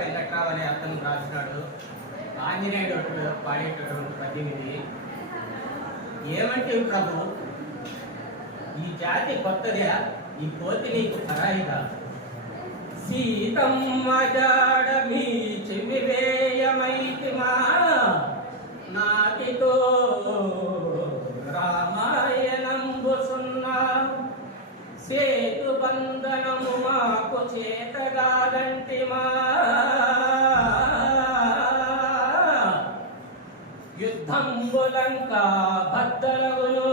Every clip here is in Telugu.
వెంకట్రావు అనే అతను రాసినాడు. ఆంజనేయుడు పాడేటటువంటి పద్యం ఇది ఏమంటే ప్రభు ఈ జాతి కొత్తదే ఈ కోతి నీకు పరాయిగా సీతమ్మ జాడ సేతు బంధనము మాకు చేతగాదంటిమా యుద్ధంబులంక భద్రగులు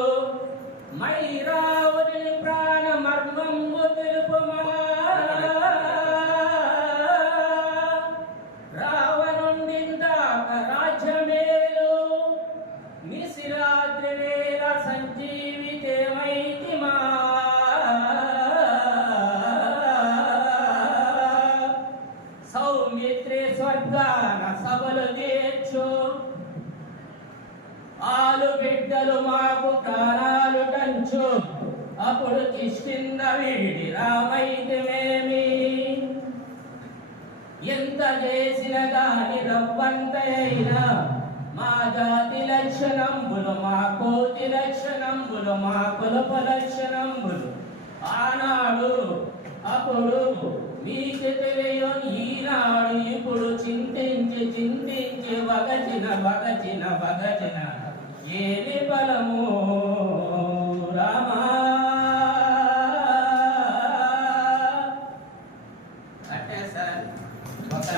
మైరావుని ప్రాణ మర్మంబు తెలుపుమా. రావణుండిందాక రాజ్యమేలు నిశిరాద్రి వేల సంజీవితేమైతిమా సత్కార సభలు తీర్చు ఆలు బిడ్డలు మాకు ప్రాణాలు టంచు అప్పుడు కిష్కింద వీడి రామైతిమేమి? ఎంత చేసిన దాని రవ్వంతైనా మా జాతి లక్షణంబులు మా కోతి లక్షణంబులు మా కులప లక్షణంబులు. ఆనాడు అప్పుడు మీకు తెలియ వగచిన వగచిన వగచిన ఏమి బలము రామా. అంటే సార్. ఒక